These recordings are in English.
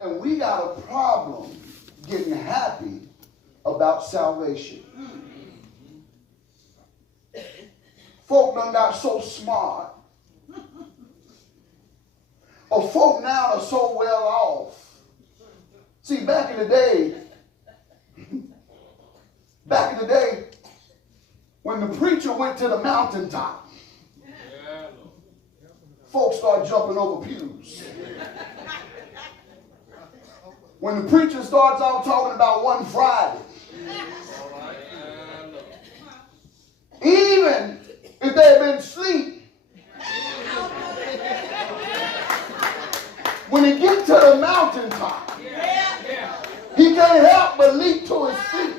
And we got a problem getting happy about salvation. Folk done got so smart. Or folk now are so well off. See, back in the day, when the preacher went to the mountaintop, folks started jumping over pews. When the preacher starts out talking about one Friday, even if they had been asleep, when he gets to the mountaintop, he can't help but leap to his feet.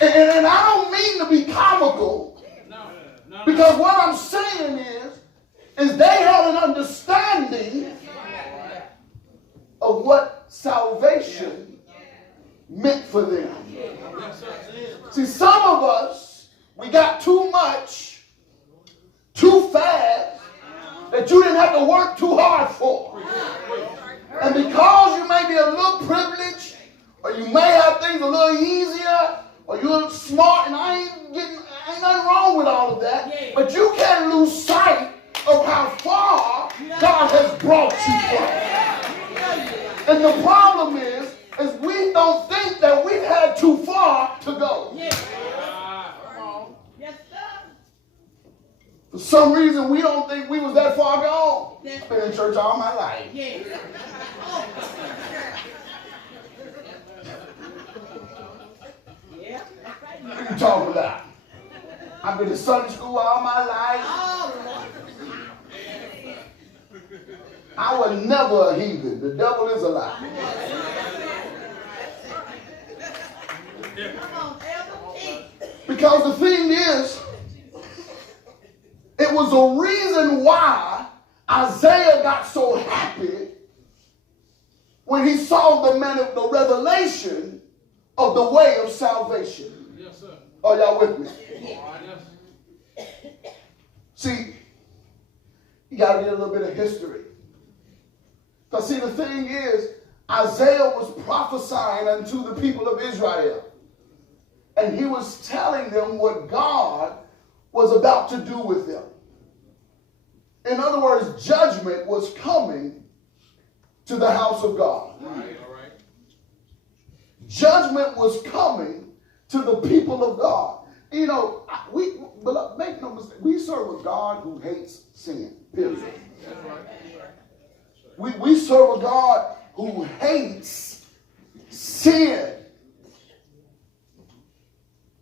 And I don't mean to be comical, because what I'm saying is they had an understanding of what salvation meant for them. See, some of us, we got too much, too fast, that you didn't have to work too hard for. And because you may be a little privileged, or you may have things a little easier, or you're smart, and ain't nothing wrong with all of that, but you can't lose sight of how far God has brought you from. And the problem is we don't think that we've had too far to go. For some reason, we don't think we was that far gone. Been in church all my life. What are you talking about? I've been in Sunday school all my life. I was never a heathen. The devil is a lie. Because the thing is, it was a reason why Isaiah got so happy when he saw the revelation of the way of salvation. Yes, sir. Are y'all with me? Yes. See, you got to get a little bit of history. Because see, the thing is, Isaiah was prophesying unto the people of Israel. And he was telling them what God was about to do with them. In other words, judgment was coming to the house of God. All right. Judgment was coming to the people of God. You know, make no mistake, we serve a God who hates sin, period. We serve a God who hates sin.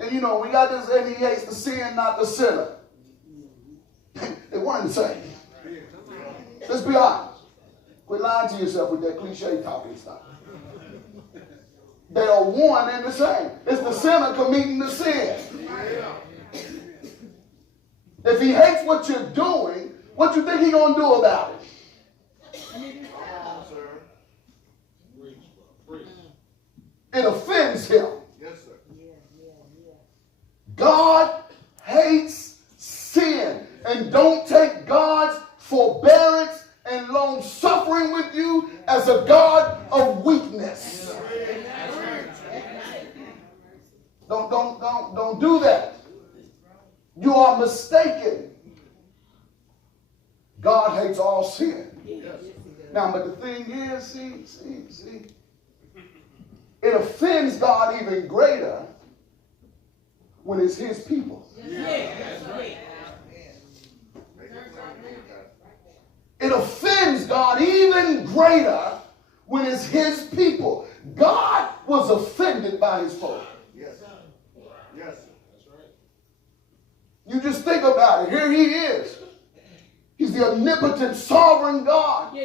And you know, we got this, and he hates the sin, not the sinner. They weren't the same. Let's be honest. Quit lying to yourself with that cliche talking stuff. They are one and the same. It's the sinner committing the sin. If he hates what you're doing, what you think he's going to do about it? It offends him. Yes, sir. God hates sin. And don't take God's forbearance and long suffering with you as a God of weakness. Don't do that. You are mistaken. God hates all sin. Now, but the thing is, see, it offends God even greater when it's his people. It offends God even greater when it's his people. God was offended by his folk. Yes. Yes. That's right. You just think about it. Here he is. He's the omnipotent, sovereign God.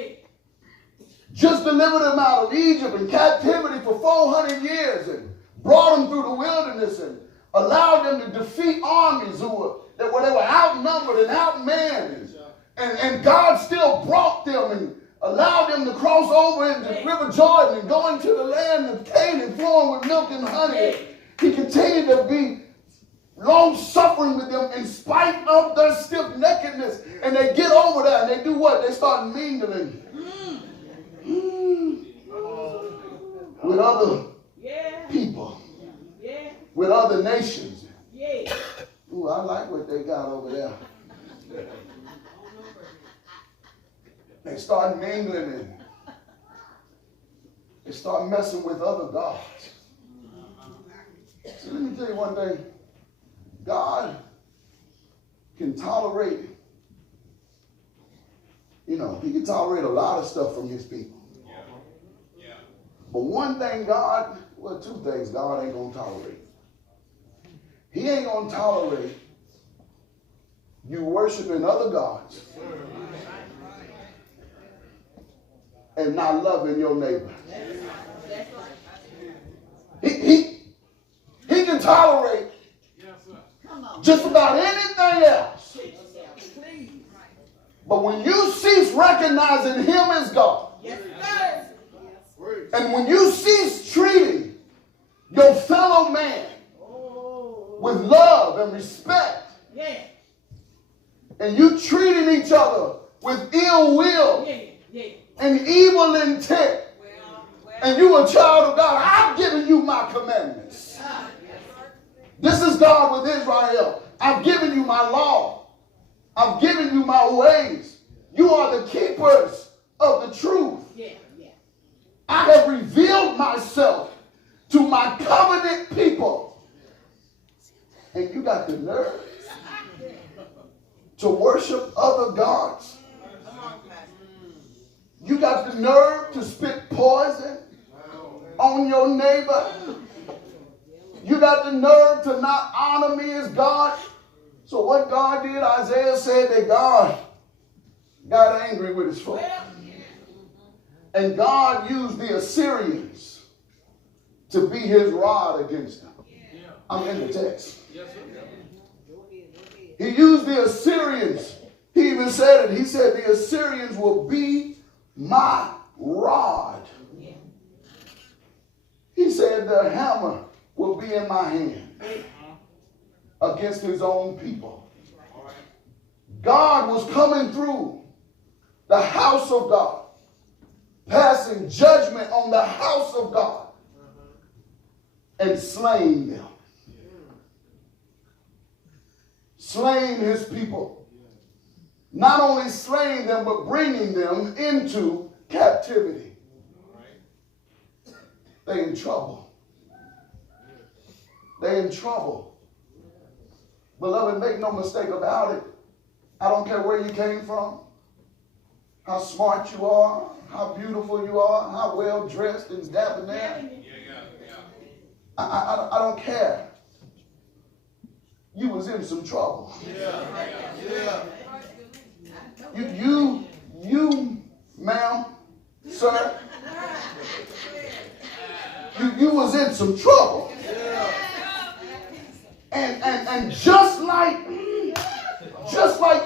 Just delivered them out of Egypt in captivity for 400 years and brought them through the wilderness and allowed them to defeat armies they were outnumbered and outmanned. And God still brought them and allowed them to cross over into the River Jordan and go into the land of Canaan flowing with milk and honey. He continued to be long-suffering with them in spite of their stiff-neckedness. And they get over there and they do what? They start mingling. other people, with other nations. Ooh, I like what they got over there. They start mingling and they start messing with other gods. So let me tell you one thing. God can tolerate, he can tolerate a lot of stuff from his people. But one thing two things God ain't going to tolerate. He ain't going to tolerate you worshiping other gods and not loving your neighbor. He can tolerate just about anything else. But when you cease recognizing him as God, and when you cease treating your fellow man with love and respect, and you treating each other with ill will and evil intent, and you a child of God, I've given you my commandments. This is God with Israel. I've given you my law. I've given you my ways. You are the keepers of the truth. I have revealed myself to my covenant people. And you got the nerve to worship other gods. You got the nerve to spit poison on your neighbor. You got the nerve to not honor me as God. So what God did, Isaiah said that God got angry with his folk. And God used the Assyrians to be his rod against them. I'm in the text. He used the Assyrians. He even said it. He said the Assyrians will be my rod. He said the hammer will be in my hand against his own people. God was coming through the house of God, passing judgment on the house of God and slaying them. Slaying his people. Not only slaying them, but bringing them into captivity. They're in trouble. They're in trouble. Beloved, make no mistake about it. I don't care where you came from, how smart you are, how beautiful you are, how well dressed and debonair. I don't care. You was in some trouble. You, ma'am, sir, you was in some trouble. And just like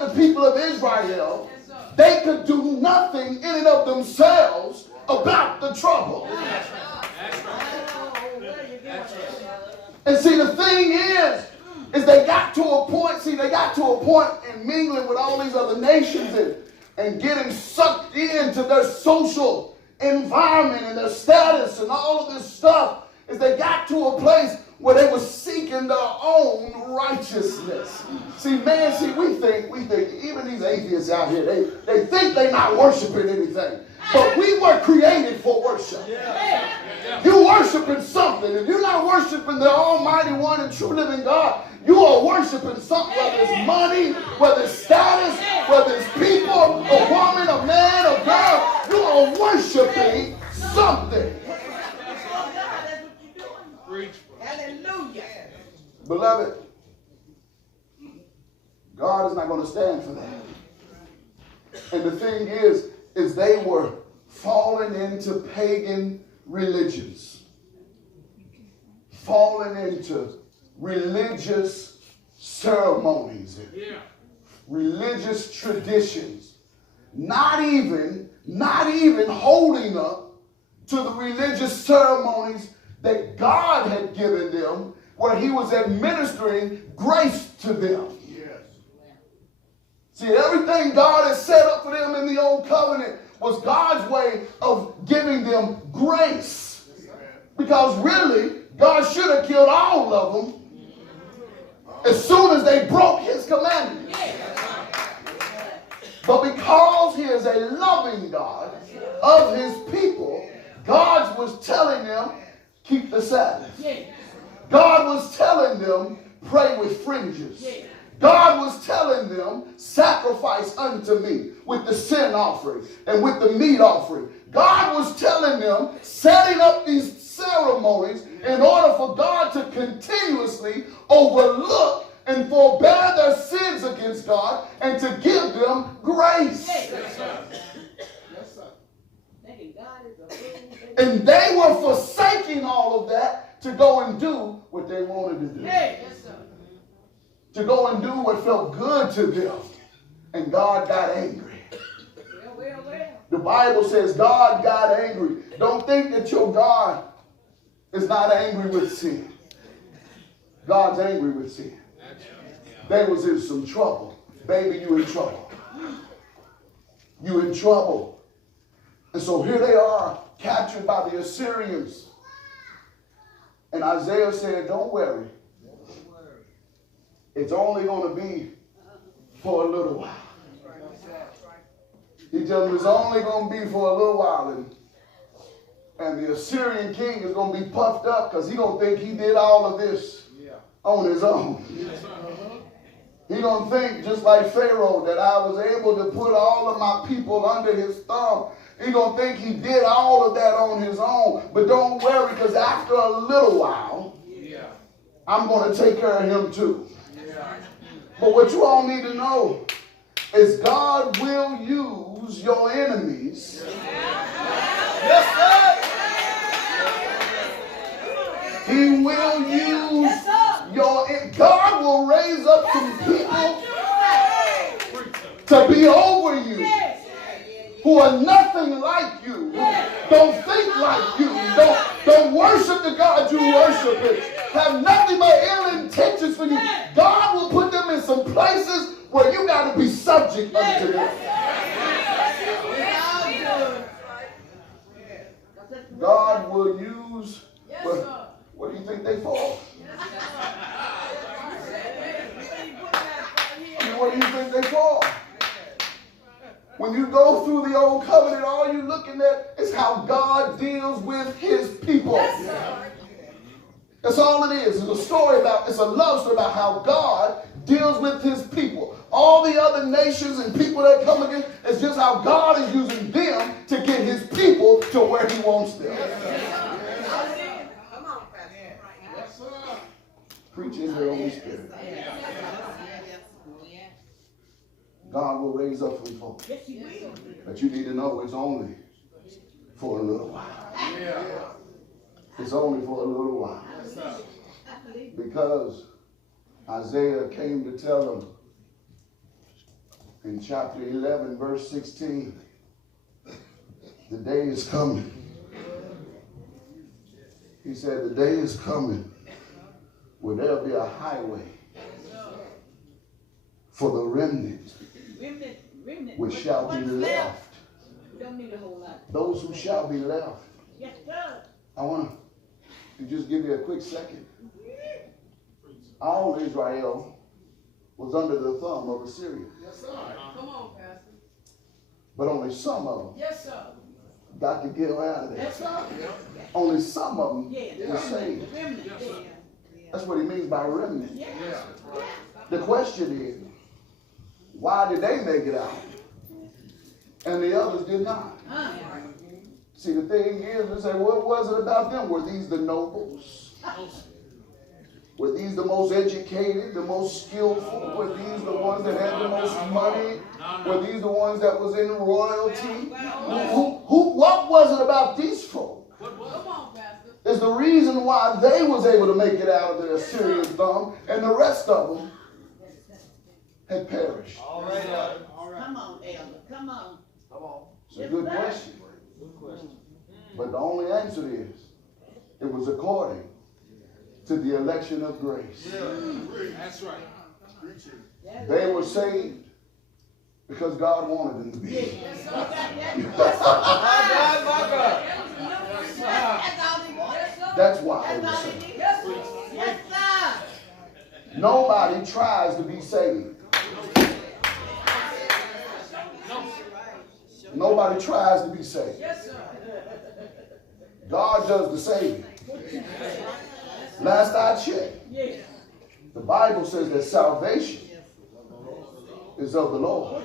the people of Israel, they could do nothing in and of themselves about the trouble. And see, the thing is they got to a point in mingling with all these other nations and getting sucked into their social environment and their status and all of this stuff, is they got to a place where they were seeking their own righteousness. See, we think, even these atheists out here, they think they're not worshiping anything. But we were created for worship. You're worshiping something. If you're not worshiping the Almighty One and true living God, you are worshiping something, whether it's money, whether it's status, whether it's people, a woman, a man, a girl. You are worshiping something. Hallelujah. Beloved, God is not going to stand for that. And the thing is they were falling into pagan religions, falling into religious ceremonies, and religious traditions, not even holding up to the religious ceremonies that God had given them, where he was administering grace to them. See, everything God has set up for them in the old covenant was God's way of giving them grace. Because really, God should have killed all of them as soon as they broke his commandments. But because he is a loving God of his people, God was telling them, keep the Sabbath. God was telling them, pray with fringes. God was telling them, sacrifice unto me with the sin offering and with the meat offering. God was telling them, setting up these ceremonies in order for God to continuously overlook and forbear their sins against God and to give them grace. Yes, sir. Yes, sir. And they were forsaking all of that to go and do what they wanted to do. Yes, sir. To go and do what felt good to them. And God got angry. Well. The Bible says God got angry. Don't think that your God is not angry with sin. God's angry with sin. They was in some trouble. Baby, you in trouble. You in trouble. And so here they are, captured by the Assyrians. And Isaiah said, don't worry. It's only going to be for a little while. He tells them it's only going to be for a little while. And the Assyrian king is going to be puffed up because he's going to think he did all of this on his own. He's going to think, just like Pharaoh, that I was able to put all of my people under his thumb. He's going to think he did all of that on his own. But don't worry, because after a little while, I'm going to take care of him too. But what you all need to know is God will use your enemies. Yes, sir. He will use God will raise up some people to be over you who are nothing like you, don't think like you, don't worship the God you worship, have nothing but ill intentions for you. God will put them in some places where you got to be subject unto them. God will use, what do you think they for? What do you think they for? When you go through the old covenant, all you're looking at is how God deals with his people. That's all it is. It's a story about, it's a love story about how God deals with his people. All the other nations and people that come against, it's just how God is using them to get his people to where he wants them. Come on, Pastor. Preach in the Holy Spirit. God will raise up some folks. Yes, he will. But you need to know it's only for a little while. It's only for a little while. Because Isaiah came to tell them in chapter 11, verse 16, the day is coming. He said, the day is coming where there'll be a highway for the remnant, which shall be left. Don't need a whole lot. Those who shall be left. Yes, sir. I want to just give you a quick second. All Israel was under the thumb of Assyria. Yes, sir. Come on, Pastor. But only some of them Yes, sir. got to get out of there. Yes, sir. Only some of them Yeah. were saved. Remnant. That's what he means by remnant. Yeah. The question is, why did they make it out and the others did not? See, the thing is, we say, what was it about them? Were these the nobles? Were these the most educated, the most skillful? Were these the ones that had the most money? Were these the ones that was in royalty? What was it about these folk? Come on, Pastor. Is the reason why they was able to make it out of the Assyrian thumb and the rest of them had perished. All right. Come on, Elder. Come on. It's a good question. But the only answer is, it was according to the election of grace. That's right. They were saved because God wanted them to be. Yes, sir. My God. That's all he wants. That's why they were saved. Nobody tries to be saved. Nobody tries to be saved. God does the saving. Last I checked, the Bible says that salvation is of the Lord.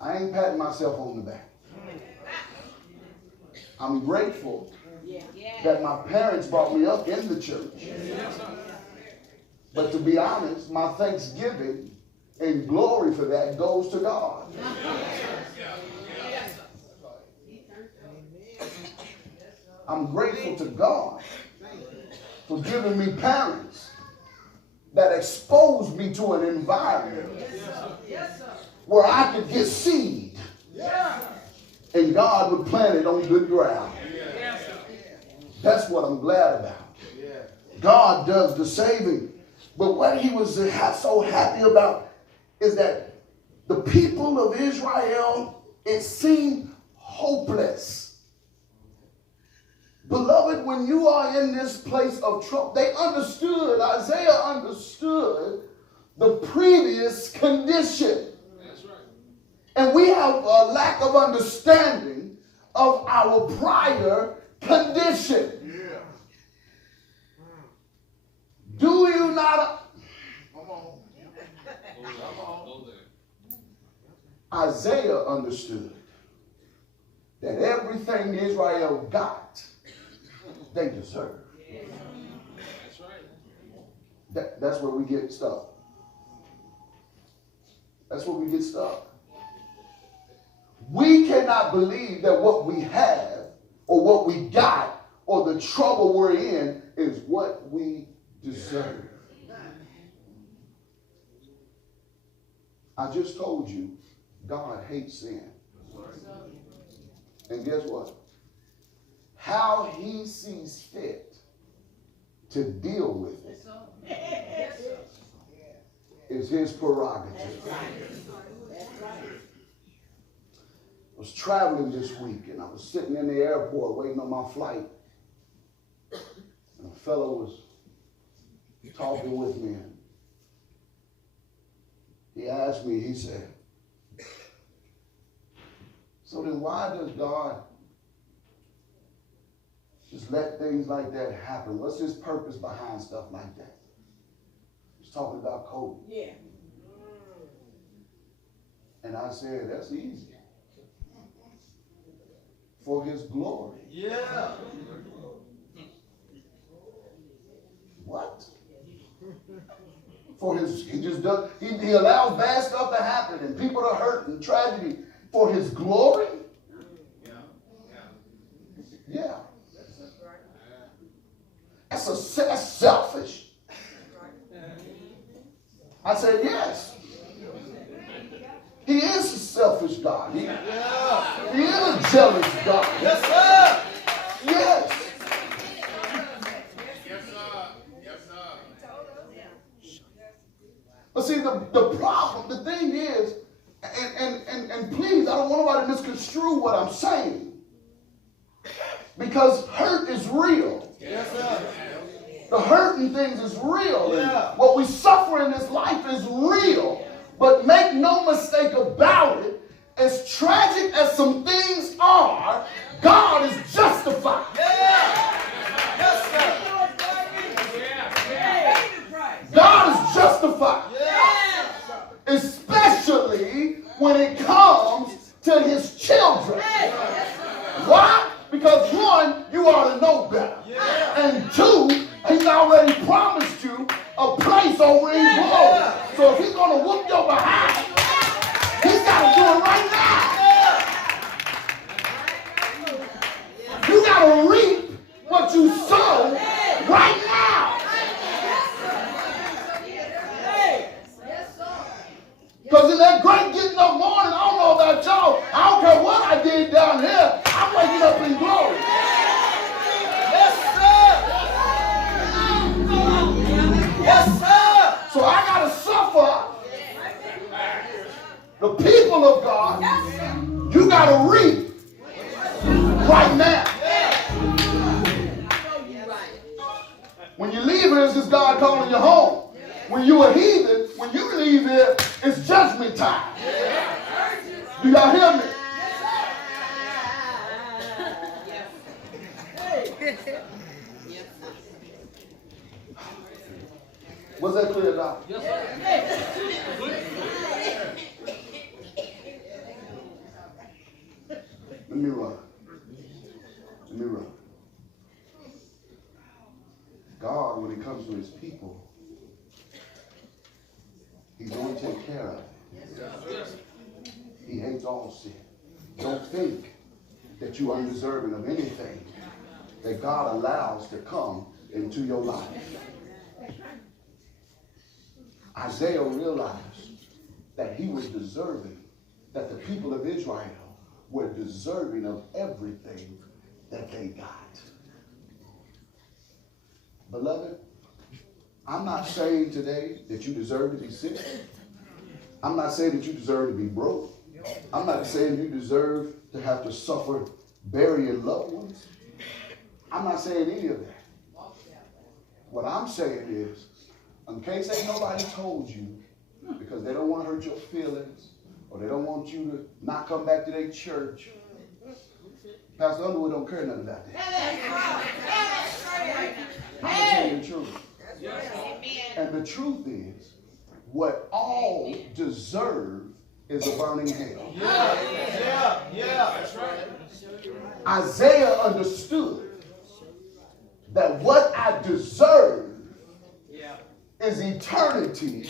I ain't patting myself on the back. I'm grateful that my parents brought me up in the church. But to be honest, my thanksgiving and glory for that goes to God. I'm grateful to God for giving me parents that exposed me to an environment where I could get seed and God would plant it on good ground. That's what I'm glad about. God does the saving. But what he was so happy about is that the people of Israel, it seemed hopeless. Beloved, when you are in this place of trouble, they understood, Isaiah understood the previous condition. That's right. And we have a lack of understanding of our prior condition. Yeah. Do you not? Come on. Isaiah understood that everything Israel got, they deserve. That's right. That's where we get stuck. That's where we get stuck. We cannot believe that what we have or what we got or the trouble we're in is what we deserve. I just told you, God hates sin. And guess what? How he sees fit to deal with it is his prerogative. I was traveling this week and I was sitting in the airport waiting on my flight. And a fellow was talking with me. And he asked me, he said, so then why does God just let things like that happen? What's his purpose behind stuff like that? He's talking about COVID. Yeah. And I said, that's easy. For his glory. Yeah. What? For his, he just does, he allows bad stuff to happen and people to hurt and tragedy for his glory? Yeah. That's selfish. I said, yes. He is a selfish God. He is a jealous God. Yes, sir. Yes. Yes, sir. Yes, sir. But see, the problem, the thing is, and please, I don't want nobody to misconstrue what I'm saying. Because hurt is real. Yes, sir. The hurting things is real. Yeah. And what we suffer in this life is real. But make no mistake about it, as tragic as some things are, God is justified. Yeah. Yes, sir. God is justified. Yeah. Especially when it comes to his children. Why? Because one, you ought to know better. And two, he's already promised you a place over in glory. So if he's going to whoop your behind, he's got to do it right now. You got to reap what you sow right now. Because in that great getting up morning, I don't know about y'all, I don't care what I did down here, I'm waking up in glory. Yes, sir. Yes, sir. So I got to suffer. The people of God, you got to reap right now. here is just God calling you home. When you a heathen, when you leave here, it's judgment time. Do y'all hear me? Was that clear, Doc? Yes, Let me run. God, when it comes to his people, he's going to take care of it. He hates all sin. Don't think that you are undeserving of anything that God allows to come into your life. Isaiah realized that he was deserving, that the people of Israel were deserving of everything that they got. Beloved, I'm not saying today that you deserve to be sick. I'm not saying that you deserve to be broke. I'm not saying you deserve to have to suffer burying loved ones. I'm not saying any of that. What I'm saying is, in case ain't nobody told you, because they don't want to hurt your feelings, or they don't want you to not come back to their church, Pastor Underwood don't care nothing about that. I'm going to tell you the truth. And the truth is, what all deserve is a burning hell. Yeah. That's right. Isaiah understood that what I deserve is eternity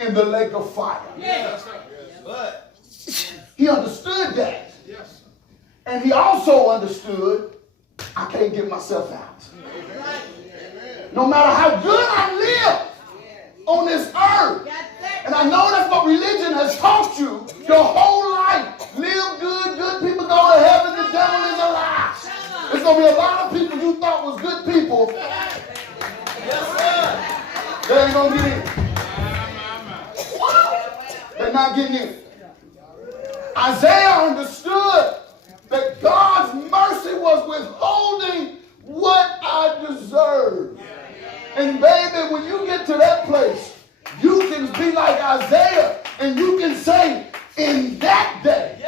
in the lake of fire. But He understood that. And he also understood I can't get myself out. No matter how good I live on this earth, and I know that's what religion has taught you your whole life. Live good, good people go to heaven, the devil is a lie. There's going to be a lot of people you thought was good people. They ain't going to get in. They're not getting in. Isaiah understood that God's mercy was withholding what I deserve. And baby, when you get to that place, you can be like Isaiah and you can say, in that day,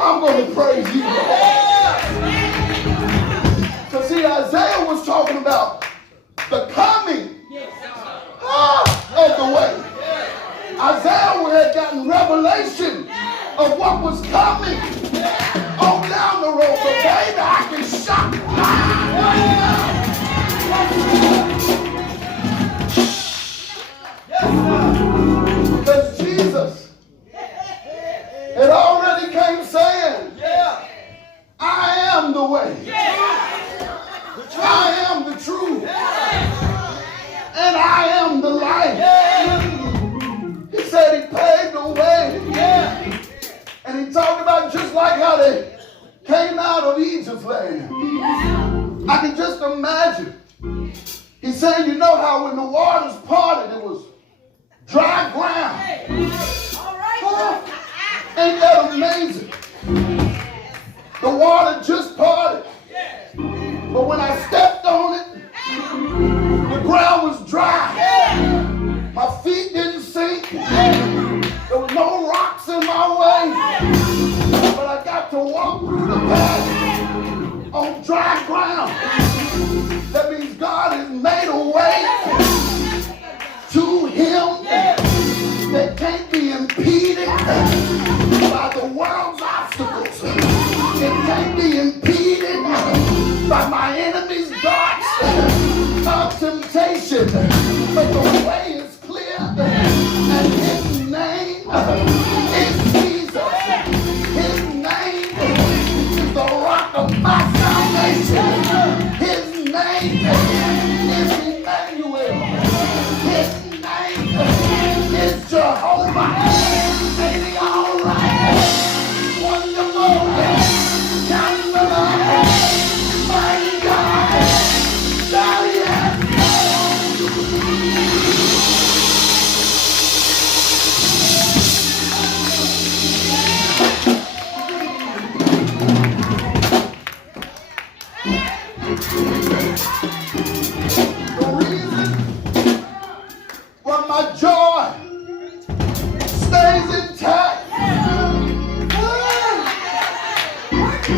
I'm going to praise you, Lord. So see, Isaiah was talking about the coming of the way. Isaiah had gotten revelation of what was coming on down the road. But baby, I can shock because Jesus had already came saying, I am the way. I am the truth. And I am the life. He said he paved the way. And he talked about just like how they came out of Egypt's land. I can just imagine. He said, you know how when the waters parted, it was dry ground. Ain't that amazing? The water just parted. But when I stepped on it, the ground was dry. My feet didn't sink. There was no rocks in my way. But I got to walk through the path on dry ground. That means God has made a way to him that can't be impeded by the world's obstacles. It can't be impeded by my enemy's darts of temptation. But the way is clear, and his name is Jesus. His name is the rock of my salvation. His name is Emmanuel. His name is Jehovah. Ain't he all right? Wonderful. Counselor. Mighty God.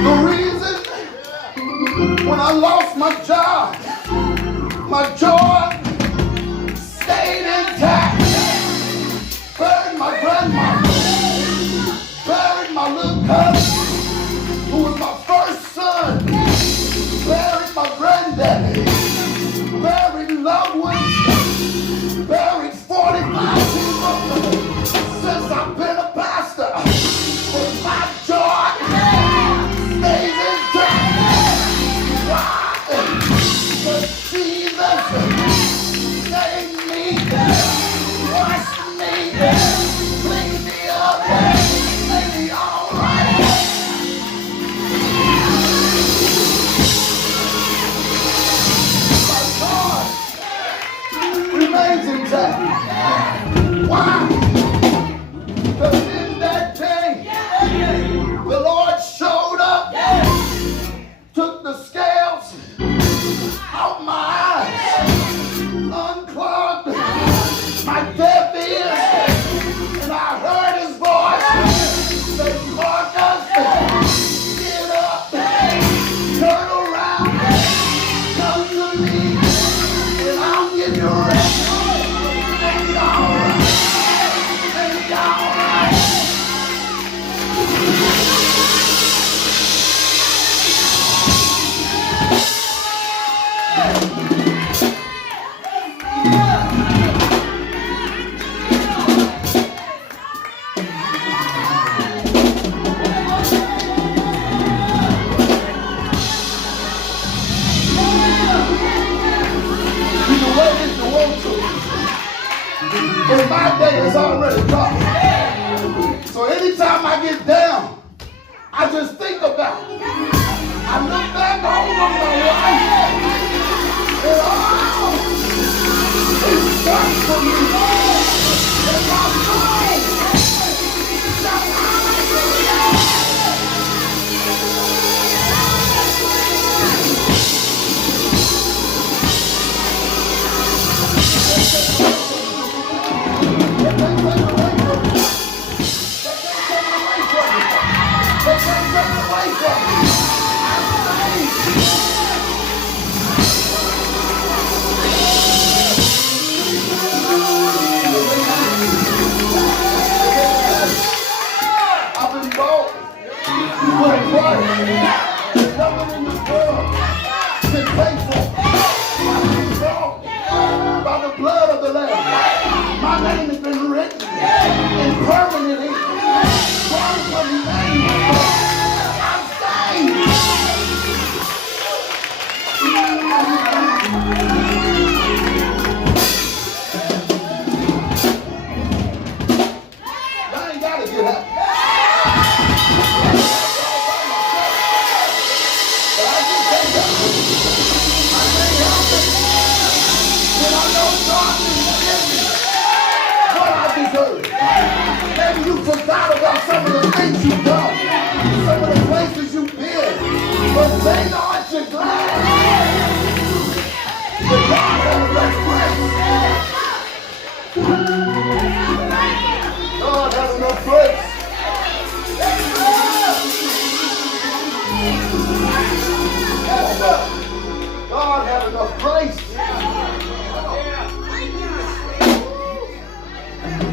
The reason when I lost my job, my joy stayed intact. Buried my grandmother, buried my little cousin, who was my first son, buried my granddaddy, buried loved ones, buried 45 people since I've been a pastor. But my joy stays intact. Why? But Jesus saved me, washed me, cleaned me up, made me all right. My joy remains intact. Why? Because in that day, the Lord showed up, took the scales out my eyes, unclogged my deaf ears, and I heard his voice say, Marcus, get up, turn around, come to me, and I'll give you rest. And you're all right. And you're all right. You can wait if you want to. But my day is already gone. So anytime I get down, I just think about it. I look back over my life and all it's done for me. And my soul shout hallelujah. I've been bought with a price. Nothing in this world can pay for. I've been bought by the blood of the Lamb. My name has been written in permanent ink. One for the name. I'm saved. I ain't gotta get happy. But I just can't help it. I can't help it. And I know God is giving me what I deserve. Maybe you forgot about some of the things you've done, some of the places you've been. But thank God you're glad that God has enough grace. God has enough grace. God has enough grace.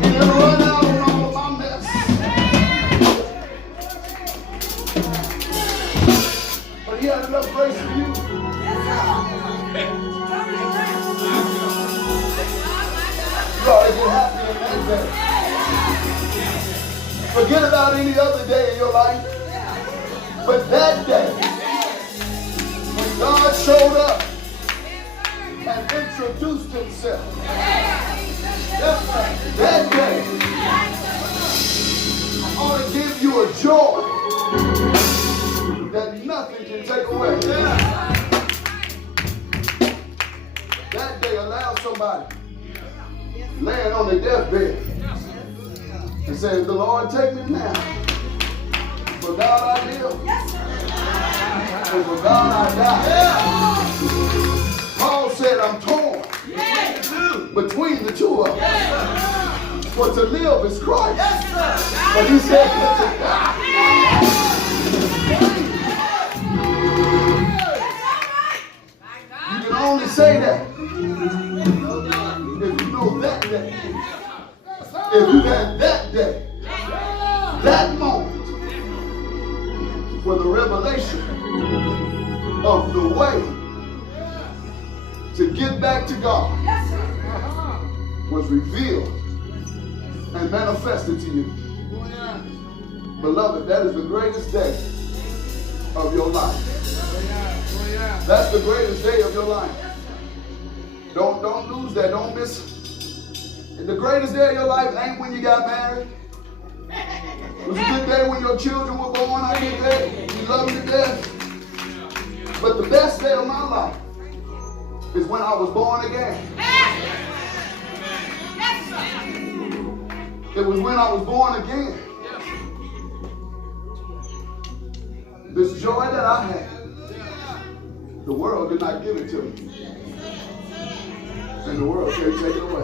He never run out on all of my mess. But he had enough grace for you. You ought to get happy in that day. Forget about any other day in your life. But that day, when God showed up and introduced himself, that day, I ought to give you a joy that nothing can take away. That day allowed somebody laying on their deathbed and said, the Lord take me now. For God I live. And for God I die. Paul said, I'm torn between the two of them. For to live is Christ. But he said, but to die. where the revelation of the way to get back to God was revealed and manifested to you. Beloved, that is the greatest day of your life. That's the greatest day of your life. Don't lose that. Don't miss it. And the greatest day of your life ain't when you got married. It was a good day when your children were born. I get that. You love them to death. But the best day of my life is when I was born again. It was when I was born again. This joy that I had, the world did not give it to me. And the world can't take it away.